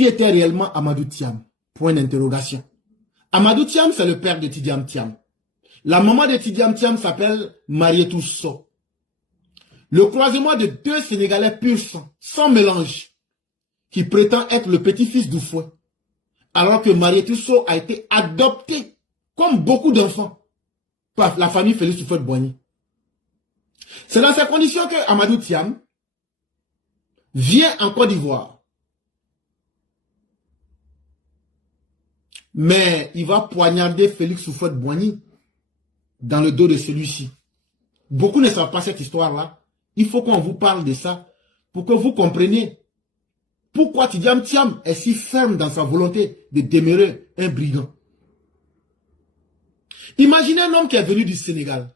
qui était réellement Amadou Thiam? Point d'interrogation. Amadou Thiam, c'est le père de Tidiane Thiam. La maman de Tidiane Thiam s'appelle Marietou Sow. Le croisement de deux Sénégalais pur sang, sans mélange, qui prétend être le petit-fils d'Oufoué, alors que Marietou Sow a été adoptée, comme beaucoup d'enfants, par la famille Félix Houphouët-Boigny. C'est dans ces conditions que Amadou Thiam vient en Côte d'Ivoire. Mais il va poignarder Félix Houphouët-Boigny dans le dos de celui-ci. Beaucoup ne savent pas cette histoire-là. Il faut qu'on vous parle de ça pour que vous compreniez pourquoi Tidiane Thiam est si ferme dans sa volonté de demeurer un brigand. Imaginez un homme qui est venu du Sénégal,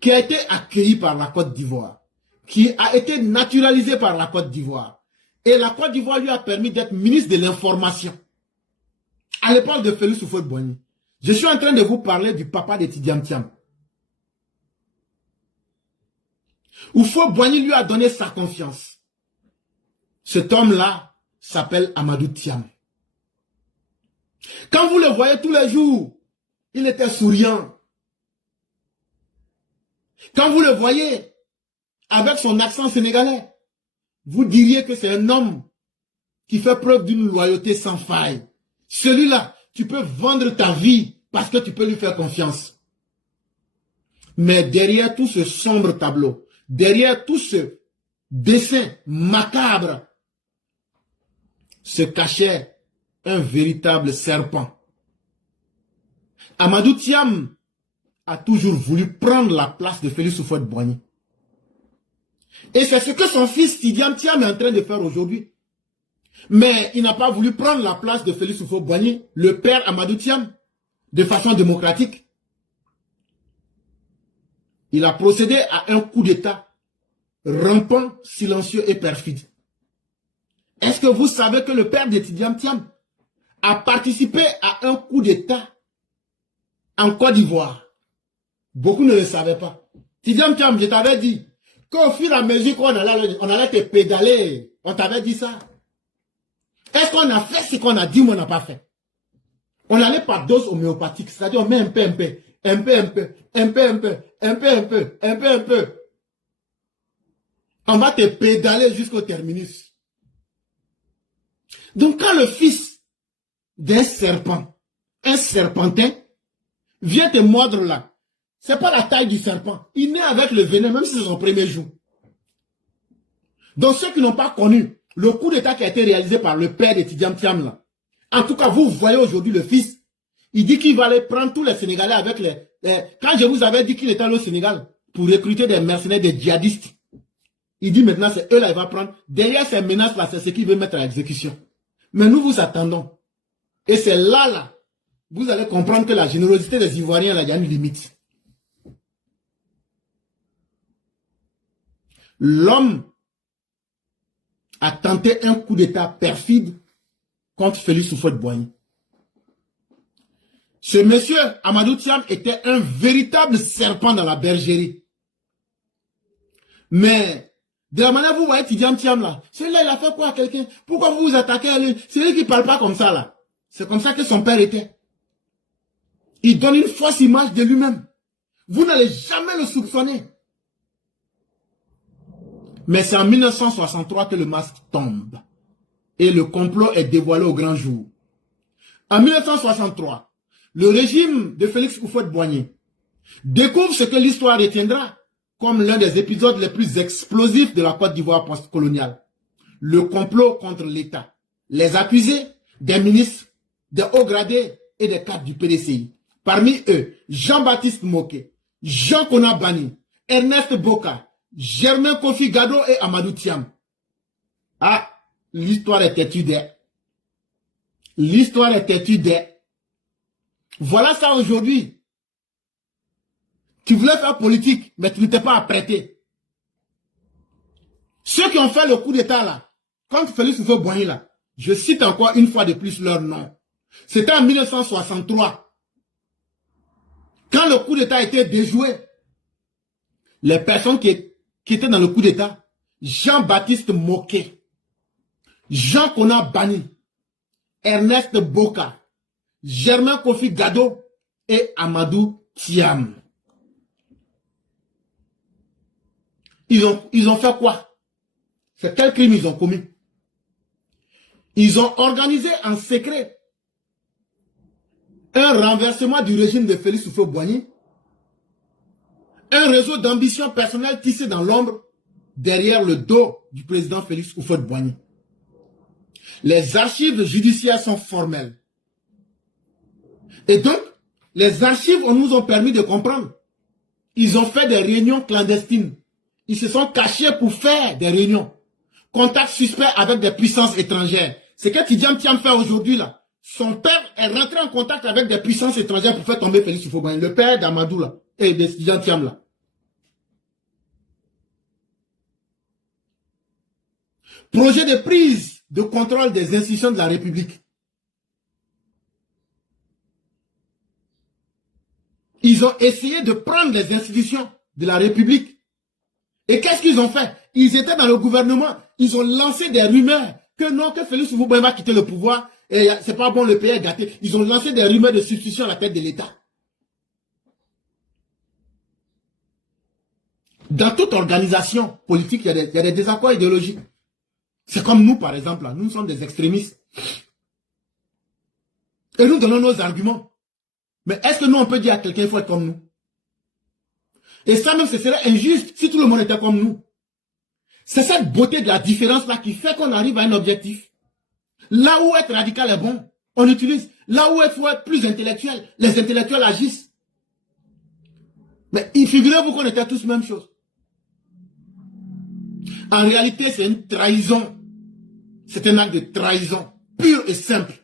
qui a été accueilli par la Côte d'Ivoire, qui a été naturalisé par la Côte d'Ivoire. Et la Côte d'Ivoire lui a permis d'être ministre de l'Information. À l'époque de Félix Houphouët-Boigny. Je suis en train de vous parler du papa de Tidiane Thiam. Houphouët-Boigny lui a donné sa confiance. Cet homme-là s'appelle Amadou Thiam. Quand vous le voyez tous les jours, il était souriant. Quand vous le voyez avec son accent sénégalais, vous diriez que c'est un homme qui fait preuve d'une loyauté sans faille. Celui-là, tu peux vendre ta vie parce que tu peux lui faire confiance. Mais derrière tout ce sombre tableau, derrière tout ce dessin macabre, se cachait un véritable serpent. Amadou Thiam a toujours voulu prendre la place de Félix Houphouët-Boigny. Et c'est ce que son fils Tidiane Thiam est en train de faire aujourd'hui. Mais il n'a pas voulu prendre la place de Félix Houphouët-Boigny, le père Amadou Thiam, de façon démocratique. Il a procédé à un coup d'État rampant, silencieux et perfide. Est-ce que vous savez que le père de Tidiane Thiam a participé à un coup d'État en Côte d'Ivoire? Beaucoup ne le savaient pas. Tidiane Thiam, je t'avais dit qu'au fur et à mesure qu'on allait te pédaler, on t'avait dit ça. Est-ce qu'on a fait ce qu'on a dit, mais on n'a pas fait? On allait par dose homéopathique, c'est-à-dire on met un peu, un peu, un peu, un peu, un peu, un peu, un peu, un peu, un peu, un peu. On va te pédaler jusqu'au terminus. Donc quand le fils d'un serpent, un serpentin, vient te mordre là, c'est pas la taille du serpent. Il naît avec le venin, même si c'est son premier jour. Donc ceux qui n'ont pas connu le coup d'État qui a été réalisé par le père de Tidiane Thiam là, en tout cas vous voyez aujourd'hui le fils, il dit qu'il va aller prendre tous les Sénégalais avec les... Quand je vous avais dit qu'il était allé au Sénégal pour recruter des mercenaires, des djihadistes, il dit maintenant c'est eux là, il va prendre. Derrière ces menaces là, c'est ce qu'il veut mettre à l'exécution. Mais nous vous attendons. Et c'est là, vous allez comprendre que la générosité des Ivoiriens là, il y a une limite. L'homme a tenté un coup d'État perfide contre Félix Houphouët-Boigny. Ce monsieur, Amadou Thiam, était un véritable serpent dans la bergerie. Mais, de la manière vous voyez Tidiane Thiam là, celui-là il a fait quoi à quelqu'un? Pourquoi vous vous attaquez à lui? C'est lui qui ne parle pas comme ça là. C'est comme ça que son père était. Il donne une fausse image de lui-même. Vous n'allez jamais le soupçonner. Mais c'est en 1963 que le masque tombe. Et le complot est dévoilé au grand jour. En 1963, le régime de Félix Houphouët-Boigny découvre ce que l'histoire retiendra comme l'un des épisodes les plus explosifs de la Côte d'Ivoire post-coloniale. Le complot contre l'État. Les accusés, des ministres, des hauts gradés et des cadres du PDCI. Parmi eux, Jean-Baptiste Moké, Jean-Kona Bani, Ernest Boka, Germain Kofi Gado et Amadou Thiam. Ah, l'histoire est têtue des. L'histoire est têtue des. Voilà ça aujourd'hui. Tu voulais faire politique, mais tu n'étais pas apprêté. Ceux qui ont fait le coup d'État là, contre Félix Houphouët-Boigny là, je cite encore une fois de plus leur nom. C'était en 1963. Quand le coup d'État a été déjoué, les personnes qui étaient dans le coup d'État, Jean-Baptiste Moké, Jean-Kona Bani, Ernest Boka, Germain Kofi Gado et Amadou Thiam. Ils ont fait quoi? C'est quel crime ils ont commis? Ils ont organisé en secret un renversement du régime de Félix Houphouët-Boigny, un réseau d'ambition personnelle tissé dans l'ombre derrière le dos du président Félix Houphouët-Boigny. Les archives judiciaires sont formelles. Et donc, les archives nous ont permis de comprendre. Ils ont fait des réunions clandestines. Ils se sont cachés pour faire des réunions. Contact suspect avec des puissances étrangères. C'est que Tidjam Thiam fait aujourd'hui là. Son père est rentré en contact avec des puissances étrangères pour faire tomber Félix Houphouët-Boigny. Le père d'Amadou là. Et de Tidjam Thiam là. Projet de prise de contrôle des institutions de la République. Ils ont essayé de prendre les institutions de la République. Et qu'est-ce qu'ils ont fait? Ils étaient dans le gouvernement. Ils ont lancé des rumeurs que non, que Félix Houphouët-Boigny va quitter le pouvoir et c'est pas bon, le pays est gâté. Ils ont lancé des rumeurs de substitution à la tête de l'État. Dans toute organisation politique, il y a des désaccords idéologiques. C'est comme nous, par exemple, là. Nous sommes des extrémistes. Et nous donnons nos arguments. Mais est-ce que nous, on peut dire à quelqu'un qu'il faut être comme nous? Et ça même, ce serait injuste si tout le monde était comme nous. C'est cette beauté de la différence-là qui fait qu'on arrive à un objectif. Là où être radical est bon, on utilise. Là où il faut être plus intellectuel, les intellectuels agissent. Mais figurez-vous qu'on était tous même chose. En réalité, c'est une trahison. C'est un acte de trahison, pur et simple.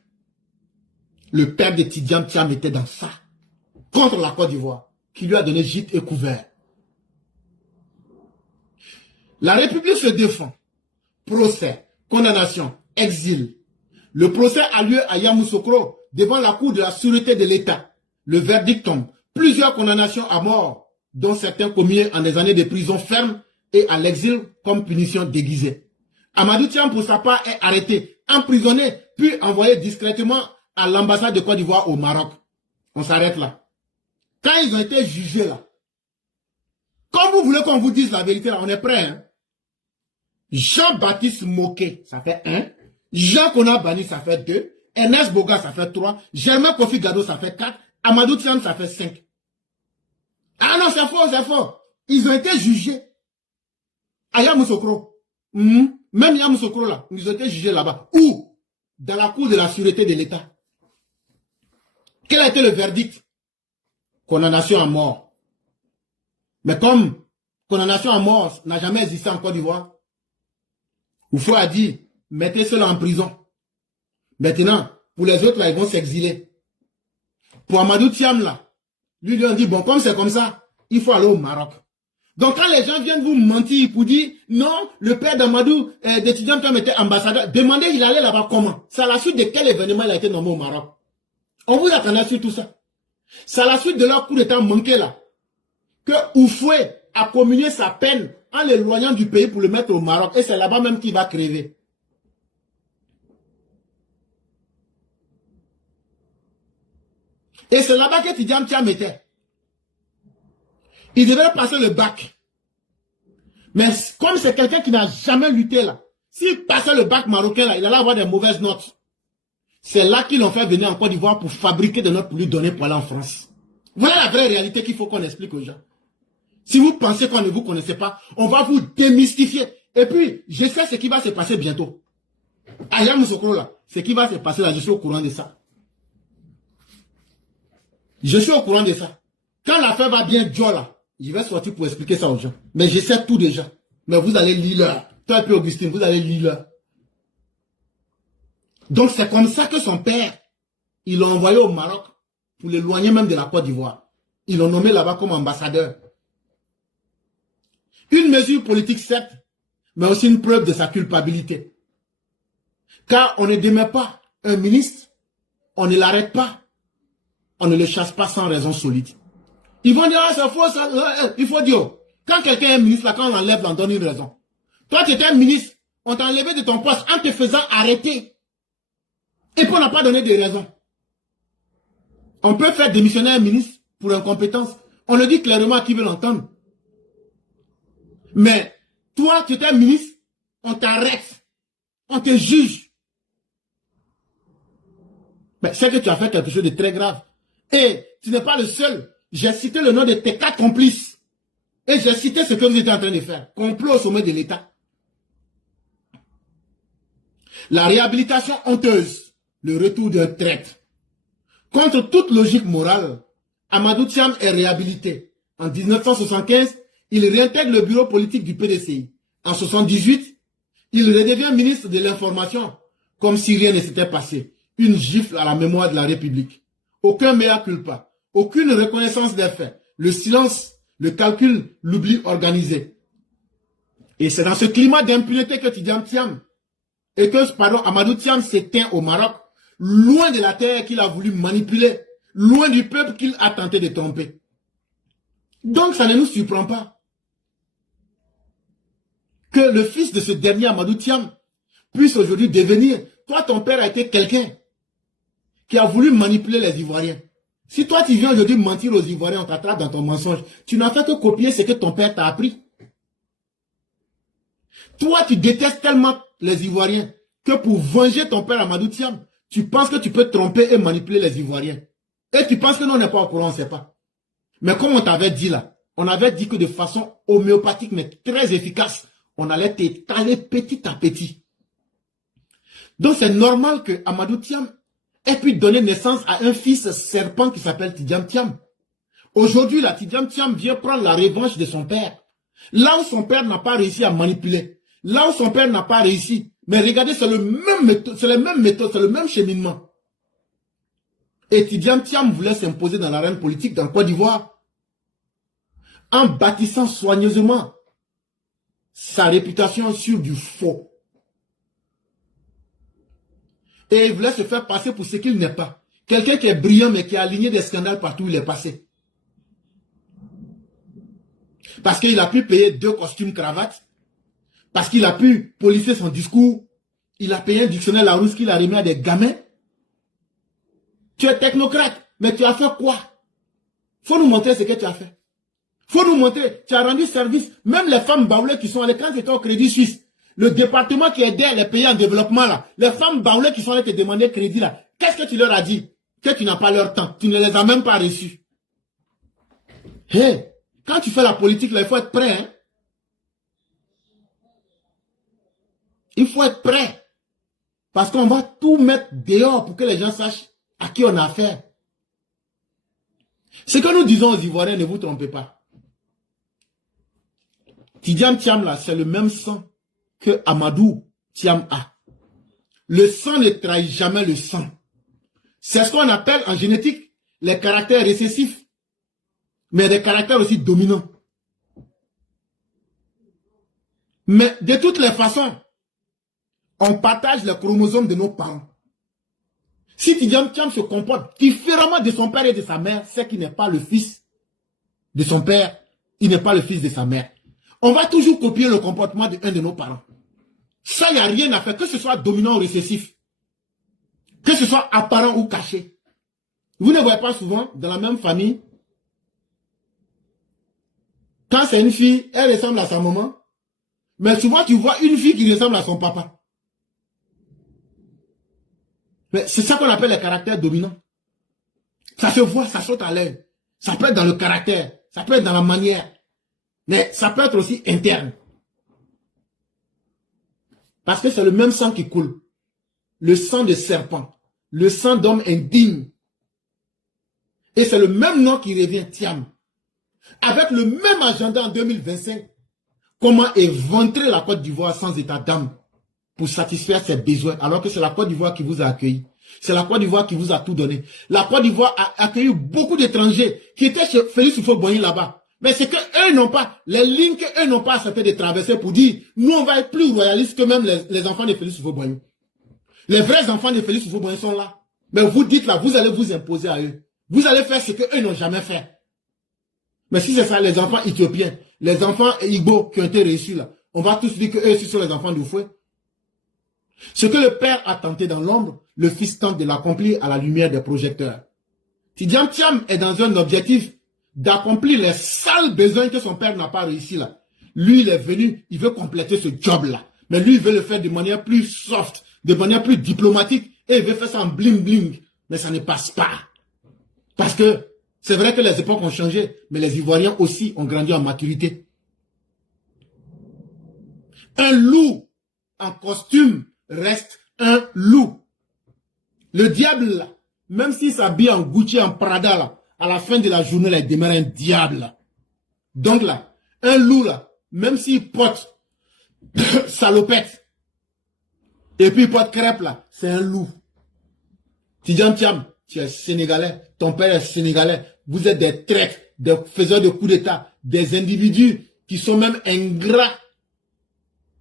Le père de Tidjam Thiam était dans ça, contre la Côte d'Ivoire, qui lui a donné gîte et couvert. La République se défend. Procès, condamnation, exil. Le procès a lieu à Yamoussoukro, devant la cour de la sûreté de l'État. Le verdict tombe. Plusieurs condamnations à mort, dont certains commis en des années de prison ferme et à l'exil comme punition déguisée. Amadou Thiam, pour sa part, est arrêté, emprisonné, puis envoyé discrètement à l'ambassade de Côte d'Ivoire au Maroc. On s'arrête là. Quand ils ont été jugés là, comme vous voulez qu'on vous dise la vérité là, on est prêt. Hein? Jean-Baptiste Moquet, ça fait 1. Jean Konabani, ça fait 2. Ernest Boga, ça fait 3. Germain Kofi Gado, ça fait 4. Amadou Thiam, ça fait 5. Ah non, c'est faux, c'est faux. Ils ont été jugés à Yamoussoukro. Même Yamoussoukro là, ils ont été jugés là-bas. Où? Dans la cour de la sûreté de l'État. Quel a été le verdict? Condamnation à mort. Mais comme condamnation à mort n'a jamais existé en Côte d'Ivoire, Oufou a dit, mettez cela en prison. Maintenant, pour les autres là, ils vont s'exiler. Pour Amadou Thiam là, lui ont dit, bon, comme c'est comme ça, il faut aller au Maroc. Donc quand les gens viennent vous mentir pour dire, non, le père d'Amadou, d'étudiant Thiam était ambassadeur, demandez il allait là-bas comment? C'est à la suite de quel événement il a été nommé au Maroc? On vous attendait sur tout ça. C'est à la suite de leur coup d'état manqué là, que Oufoué a communié sa peine en l'éloignant du pays pour le mettre au Maroc. Et c'est là-bas même qu'il va crever. Et c'est là-bas que Tidjam Thiam était. Il devait passer le bac. Mais comme c'est quelqu'un qui n'a jamais lutté là, s'il passait le bac marocain là, il allait avoir des mauvaises notes. C'est là qu'ils l'ont fait venir en Côte d'Ivoire pour fabriquer des notes pour lui donner pour aller en France. Voilà la vraie réalité qu'il faut qu'on explique aux gens. Si vous pensez qu'on ne vous connaissez pas, on va vous démystifier. Et puis, je sais ce qui va se passer bientôt. À Yamoussoukro là, ce qui va se passer là, je suis au courant de ça. Je suis au courant de ça. Quand l'affaire va bien dur là, je vais sortir pour expliquer ça aux gens. Mais je sais tout déjà. Mais vous allez lire là. Toi et puis Augustine, vous allez lire là. Donc c'est comme ça que son père, il l'a envoyé au Maroc pour l'éloigner même de la Côte d'Ivoire. Ils l'ont nommé là-bas comme ambassadeur. Une mesure politique certes, mais aussi une preuve de sa culpabilité. Car on ne démet pas un ministre, on ne l'arrête pas, on ne le chasse pas sans raison solide. Ils vont dire, ah, c'est faux, ça. Il faut dire, quand quelqu'un est ministre, là, quand on l'enlève, on donne une raison. Toi, tu étais un ministre, on t'a enlevé de ton poste en te faisant arrêter. Et puis on n'a pas donné de raison. On peut faire démissionner un ministre pour incompétence. On le dit clairement à qui veut l'entendre. Mais toi, tu es un ministre, on t'arrête. On te juge. Mais c'est que tu as fait quelque chose de très grave. Et tu n'es pas le seul. J'ai cité le nom de tes 4 complices. Et j'ai cité ce que vous étiez en train de faire. Complot au sommet de l'État. La réhabilitation honteuse. Le retour d'un traître. Contre toute logique morale, Amadou Thiam est réhabilité. En 1975, il réintègre le bureau politique du PDCI. En 1978, il redevient ministre de l'Information, comme si rien ne s'était passé. Une gifle à la mémoire de la République. Aucun mea culpa, aucune reconnaissance des faits. Le silence, le calcul, l'oubli organisé. Et c'est dans ce climat d'impunité que Tidjam Thiam et que, pardon, Amadou Thiam s'éteint au Maroc, loin de la terre qu'il a voulu manipuler, loin du peuple qu'il a tenté de tromper. Donc ça ne nous surprend pas que le fils de ce dernier Amadou Thiam puisse aujourd'hui devenir, toi ton père a été quelqu'un qui a voulu manipuler les Ivoiriens. Si toi tu viens aujourd'hui mentir aux Ivoiriens, on t'attrape dans ton mensonge, tu n'as fait que copier ce que ton père t'a appris. Toi tu détestes tellement les Ivoiriens que pour venger ton père Amadou Thiam, tu penses que tu peux tromper et manipuler les Ivoiriens. Et tu penses que nous on n'est pas au courant, on ne sait pas. Mais comme on t'avait dit là, on avait dit que de façon homéopathique mais très efficace, on allait t'étaler petit à petit. Donc c'est normal que Amadou Thiam ait pu donner naissance à un fils serpent qui s'appelle Tidjam Thiam. Aujourd'hui, là, Tidjam Thiam vient prendre la revanche de son père. Là où son père n'a pas réussi à manipuler, là où son père n'a pas réussi, mais regardez, c'est le même méthode, c'est la même méthode, c'est le même cheminement. Et Tidjam Thiam voulait s'imposer dans l'arène politique dans le Côte d'Ivoire en bâtissant soigneusement sa réputation sur du faux. Et il voulait se faire passer pour ce qu'il n'est pas. Quelqu'un qui est brillant mais qui a aligné des scandales partout où il est passé. Parce qu'il a pu payer 2 costumes cravates. Parce qu'il a pu policer son discours. Il a payé un dictionnaire Larousse qu'il a remis à des gamins. Tu es technocrate, mais tu as fait quoi? Faut nous montrer ce que tu as fait. Faut nous montrer, tu as rendu service. Même les femmes baoulées qui sont allées, quand c'était au Crédit Suisse, le département qui aidait les pays en développement là, les femmes baoulées qui sont allées te demander crédit là, qu'est-ce que tu leur as dit? Que tu n'as pas leur temps, tu ne les as même pas reçus. Hé, quand tu fais la politique là, il faut être prêt. Hein? Il faut être prêt. Parce qu'on va tout mettre dehors pour que les gens sachent à qui on a affaire. Ce que nous disons aux Ivoiriens, ne vous trompez pas. Tidjam Thiam là, c'est le même sang que Amadou Thiam a. Le sang ne trahit jamais le sang. C'est ce qu'on appelle en génétique les caractères récessifs, mais des caractères aussi dominants. Mais de toutes les façons, on partage les chromosomes de nos parents. Si Tidjam Thiam se comporte différemment de son père et de sa mère, c'est qu'il n'est pas le fils de son père, il n'est pas le fils de sa mère. On va toujours copier le comportement d'un de nos parents. Ça, il n'y a rien à faire, que ce soit dominant ou récessif. Que ce soit apparent ou caché. Vous ne voyez pas souvent, dans la même famille, quand c'est une fille, elle ressemble à sa maman. Mais souvent, tu vois une fille qui ressemble à son papa. Mais c'est ça qu'on appelle les caractères dominants. Ça se voit, ça saute à l'œil. Ça peut être dans le caractère, ça peut être dans la manière. Mais ça peut être aussi interne. Parce que c'est le même sang qui coule. Le sang de serpent. Le sang d'homme indigne. Et c'est le même nom qui revient, Thiam. Avec le même agenda en 2025. Comment éventrer la Côte d'Ivoire sans état d'âme pour satisfaire ses besoins, alors que c'est la Côte d'Ivoire qui vous a accueilli. C'est la Côte d'Ivoire qui vous a tout donné. La Côte d'Ivoire a accueilli beaucoup d'étrangers qui étaient chez Félix Houphouët-Boigny là-bas. Mais c'est qu'eux n'ont pas, les lignes qu'eux n'ont pas accepté de traverser pour dire, nous on va être plus royalistes que même les enfants de Félix Houphouët-Boigny. Les vrais enfants de Félix Houphouët-Boigny sont là. Mais vous dites là, vous allez vous imposer à eux. Vous allez faire ce qu'eux n'ont jamais fait. Mais si c'est ça, les enfants éthiopiens, les enfants Igbo qui ont été reçus là, on va tous dire qu'eux aussi sont les enfants d'Houphouët. Ce que le père a tenté dans l'ombre, le fils tente de l'accomplir à la lumière des projecteurs. Tidjane Thiam est dans un objectif d'accomplir les sales besoins que son père n'a pas réussi là. Lui, il est venu, il veut compléter ce job-là. Mais lui, il veut le faire de manière plus soft, de manière plus diplomatique, et il veut faire ça en bling-bling. Mais ça ne passe pas. Parce que c'est vrai que les époques ont changé, mais les Ivoiriens aussi ont grandi en maturité. Un loup en costume reste un loup. Le diable, là, même s'il s'habille en Gucci, en Prada, là, à la fin de la journée, là, il demeure un diable. Là. Donc là, un loup, là, même s'il porte salopette, et puis il porte crêpe, là, c'est un loup. Tidjane Thiam, tu es sénégalais, ton père est sénégalais, vous êtes des traîtres, des faiseurs de coups d'État, des individus qui sont même ingrats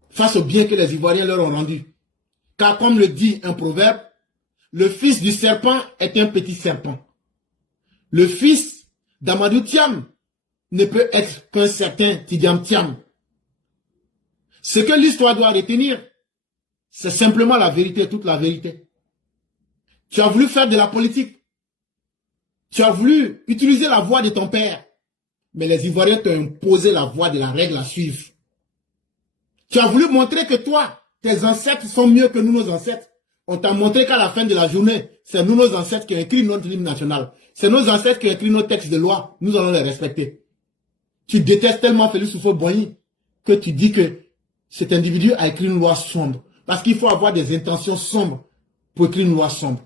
face au bien que les Ivoiriens leur ont rendu. Car comme le dit un proverbe, le fils du serpent est un petit serpent. Le fils d'Amadou Thiam ne peut être qu'un certain Tidjane Thiam. Ce que l'histoire doit retenir, c'est simplement la vérité, toute la vérité. Tu as voulu faire de la politique. Tu as voulu utiliser la voie de ton père. Mais les Ivoiriens t'ont imposé la voie de la règle à suivre. Tu as voulu montrer que toi, tes ancêtres sont mieux que nous, nos ancêtres. On t'a montré qu'à la fin de la journée, c'est nous, nos ancêtres, qui ont écrit notre hymne national. C'est nos ancêtres qui ont écrit nos textes de loi. Nous allons les respecter. Tu détestes tellement Félix Houphouët-Boigny que tu dis que cet individu a écrit une loi sombre. Parce qu'il faut avoir des intentions sombres pour écrire une loi sombre.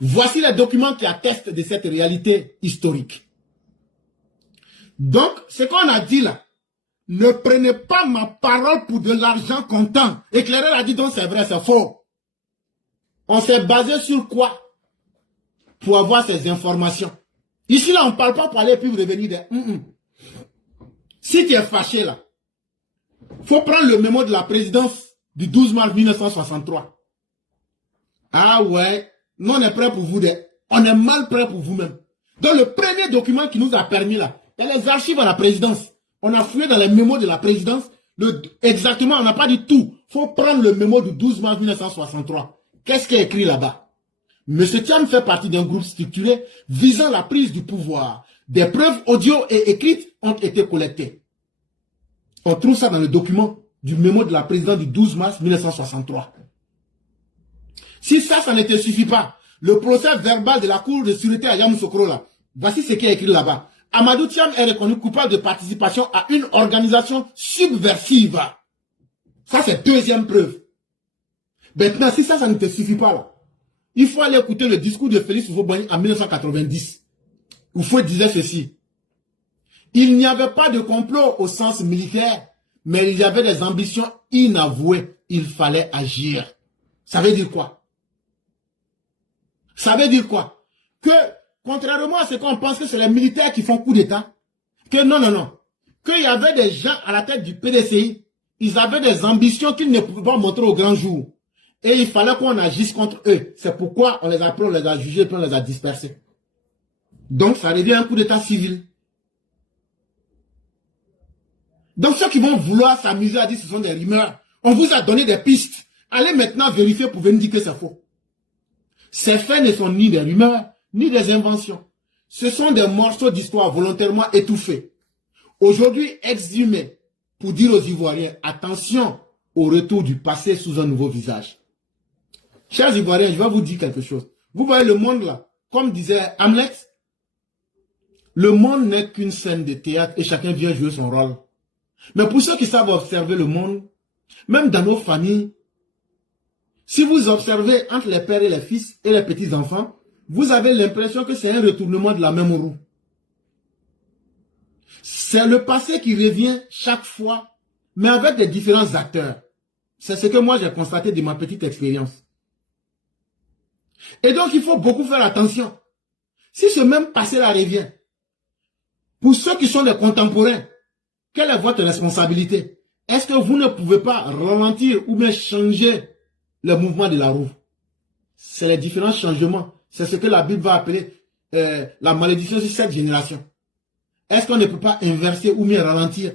Voici les documents qui attestent de cette réalité historique. Donc, ce qu'on a dit là, ne prenez pas ma parole pour de l'argent comptant. Éclaireur a dit donc c'est vrai, c'est faux. On s'est basé sur quoi pour avoir ces informations? Ici là, on ne parle pas pour aller et puis revenir de... Si tu es fâché là, il faut prendre le mémo de la présidence du 12 mars 1963. Ah ouais, nous on est prêt pour vous, on est mal prêt pour vous-même. Donc le premier document qui nous a permis là, il y a les archives à la présidence. On a fouillé dans les mémos de la présidence. Exactement, on n'a pas dit tout. Il faut prendre le mémo du 12 mars 1963. Qu'est-ce qui est écrit là-bas? Monsieur Thiam fait partie d'un groupe structuré visant la prise du pouvoir. Des preuves audio et écrites ont été collectées. On trouve ça dans le document du mémo de la présidence du 12 mars 1963. Si ça ne te suffit pas, le procès verbal de la cour de sûreté à Yamoussoukro là, voici ce qui est écrit là-bas. Amadou Thiam est reconnu coupable de participation à une organisation subversive. Ça, c'est deuxième preuve. Maintenant, si ça ne te suffit pas, là, il faut aller écouter le discours de Félix Houphouët-Boigny en 1990. Houphouët disait ceci. Il n'y avait pas de complot au sens militaire, mais il y avait des ambitions inavouées. Il fallait agir. Ça veut dire quoi? Ça veut dire quoi? Que, contrairement à ce qu'on pense que c'est les militaires qui font coup d'État, que non. Qu'il y avait des gens à la tête du PDCI, ils avaient des ambitions qu'ils ne pouvaient pas montrer au grand jour. Et il fallait qu'on agisse contre eux. C'est pourquoi on les a pris, on les a jugés, puis on les a dispersés. Donc ça devient un coup d'État civil. Donc ceux qui vont vouloir s'amuser à dire que ce sont des rumeurs, on vous a donné des pistes. Allez maintenant vérifier pour venir dire que c'est faux. Ces faits ne sont ni des rumeurs, ni des inventions. Ce sont des morceaux d'histoire volontairement étouffés. Aujourd'hui exhumés pour dire aux Ivoiriens, attention au retour du passé sous un nouveau visage. Chers Ivoiriens, je vais vous dire quelque chose. Vous voyez le monde là, comme disait Hamlet, le monde n'est qu'une scène de théâtre et chacun vient jouer son rôle. Mais pour ceux qui savent observer le monde, même dans nos familles, si vous observez entre les pères et les fils et les petits-enfants, vous avez l'impression que c'est un retournement de la même roue. C'est le passé qui revient chaque fois, mais avec des différents acteurs. C'est ce que moi j'ai constaté de ma petite expérience. Et donc il faut beaucoup faire attention. Si ce même passé-là revient, pour ceux qui sont des contemporains, quelle est votre responsabilité? Est-ce que vous ne pouvez pas ralentir ou bien changer le mouvement de la roue? C'est les différents changements. C'est ce que la Bible va appeler la malédiction sur cette génération. Est-ce qu'on ne peut pas inverser ou bien ralentir?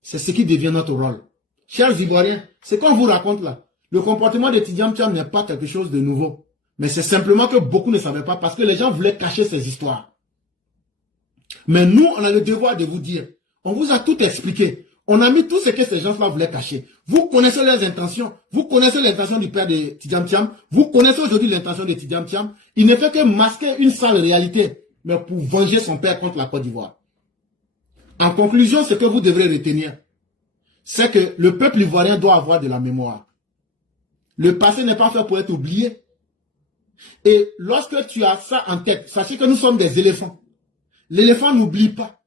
C'est ce qui devient notre rôle. Chers Ivoiriens, ce qu'on vous raconte là, Le comportement de Tidiane Thiam n'est pas quelque chose de nouveau. Mais c'est simplement que beaucoup ne savaient pas parce que les gens voulaient cacher ces histoires. Mais nous, on a le devoir de vous dire. On vous a tout expliqué. On a mis tout ce que ces gens-là voulaient cacher. Vous connaissez leurs intentions. Vous connaissez l'intention du père de Tidiane Thiam. Vous connaissez aujourd'hui l'intention de Tidiane Thiam. Il ne fait que masquer une sale réalité, mais pour venger son père contre la Côte d'Ivoire. En conclusion, ce que vous devrez retenir, c'est que le peuple ivoirien doit avoir de la mémoire. Le passé n'est pas fait pour être oublié. Et lorsque tu as ça en tête, sachez que nous sommes des éléphants. L'éléphant n'oublie pas.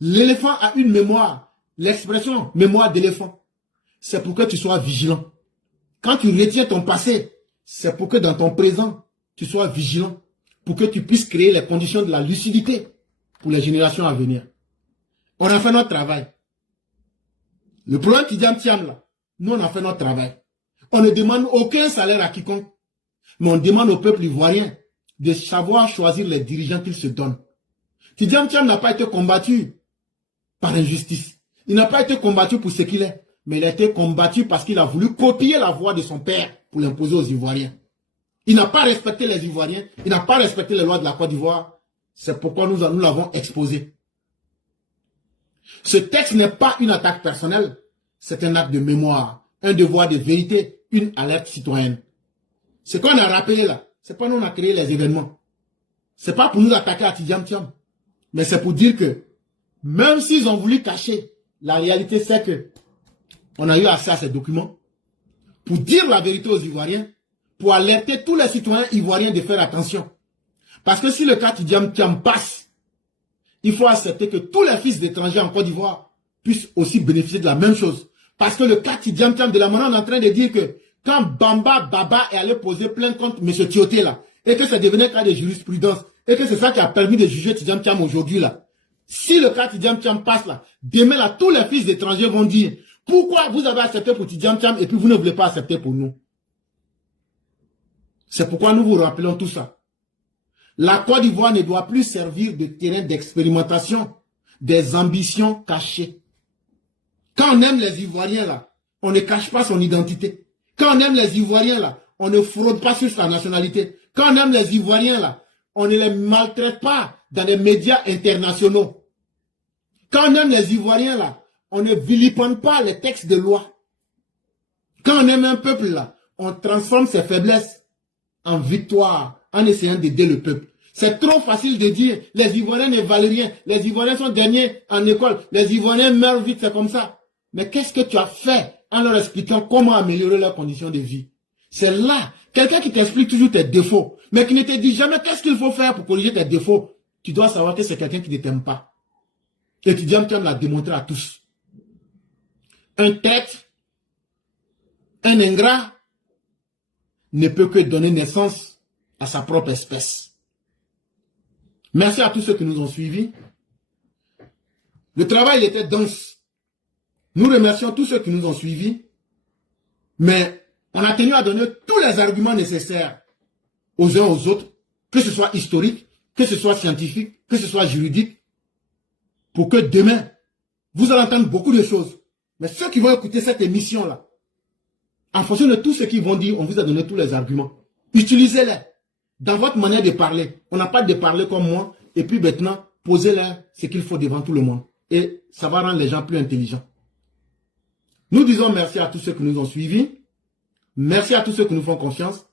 L'éléphant a une mémoire. L'expression mémoire d'éléphant, c'est pour que tu sois vigilant. Quand tu retiens ton passé, c'est pour que dans ton présent, tu sois vigilant. Pour que tu puisses créer les conditions de la lucidité pour les générations à venir. On a fait notre travail. Le problème Tidiane Thiam là, nous on a fait notre travail. On ne demande aucun salaire à quiconque. Mais on demande au peuple ivoirien de savoir choisir les dirigeants qu'il se donne. Tidiane Thiam n'a pas été combattu par injustice. Il n'a pas été combattu pour ce qu'il est, mais il a été combattu parce qu'il a voulu copier la voix de son père pour l'imposer aux Ivoiriens. Il n'a pas respecté les Ivoiriens, il n'a pas respecté les lois de la Côte d'Ivoire. C'est pourquoi nous l'avons exposé. Ce texte n'est pas une attaque personnelle, c'est un acte de mémoire, un devoir de vérité, une alerte citoyenne. Ce qu'on a rappelé là, c'est pas nous on a créé les événements. C'est pas pour nous attaquer à Tidiane Thiam, mais c'est pour dire que même s'ils ont voulu cacher, la réalité c'est que on a eu accès à ces documents pour dire la vérité aux Ivoiriens, pour alerter tous les citoyens ivoiriens de faire attention. Parce que si le cas Tidiane Thiam passe, il faut accepter que tous les fils d'étrangers en Côte d'Ivoire puissent aussi bénéficier de la même chose. Parce que le cas Tidiane Thiam, de la manière on est en train de dire que quand Bamba Baba est allé poser plainte contre M. Tioté là, et que ça devenait cas de jurisprudence, et que c'est ça qui a permis de juger Tidiane Thiam aujourd'hui là, si le cas Tidiane Thiam passe là, demain là, tous les fils d'étrangers vont dire pourquoi vous avez accepté pour Tidiane Thiam et puis vous ne voulez pas accepter pour nous. C'est pourquoi nous vous rappelons tout ça. La Côte d'Ivoire ne doit plus servir de terrain d'expérimentation des ambitions cachées. Quand on aime les Ivoiriens là, on ne cache pas son identité. Quand on aime les Ivoiriens là, on ne fraude pas sur sa nationalité. Quand on aime les Ivoiriens là, on ne les maltraite pas dans les médias internationaux. Quand on aime les Ivoiriens là, on ne vilipende pas les textes de loi. Quand on aime un peuple là, on transforme ses faiblesses en victoire en essayant d'aider le peuple. C'est trop facile de dire les Ivoiriens ne valent rien, les Ivoiriens sont derniers en école, les Ivoiriens meurent vite, c'est comme ça. Mais qu'est-ce que tu as fait en leur expliquant comment améliorer leurs conditions de vie? C'est là, quelqu'un qui t'explique toujours tes défauts, mais qui ne te dit jamais qu'est-ce qu'il faut faire pour corriger tes défauts. Tu dois savoir que c'est quelqu'un qui ne t'aime pas. Et Tidiane Thiam l'a démontré à tous. Un traître, un ingrat, ne peut que donner naissance à sa propre espèce. Merci à tous ceux qui nous ont suivis. Le travail était dense. Nous remercions tous ceux qui nous ont suivis. Mais on a tenu à donner tous les arguments nécessaires aux uns aux autres, que ce soit historique, que ce soit scientifique, que ce soit juridique, pour que demain, vous allez entendre beaucoup de choses. Mais ceux qui vont écouter cette émission-là, en fonction de tout ce qu'ils vont dire, on vous a donné tous les arguments. Utilisez-les dans votre manière de parler. On n'a pas de parler comme moi. Et puis maintenant, posez-les ce qu'il faut devant tout le monde. Et ça va rendre les gens plus intelligents. Nous disons merci à tous ceux qui nous ont suivis. Merci à tous ceux qui nous font confiance.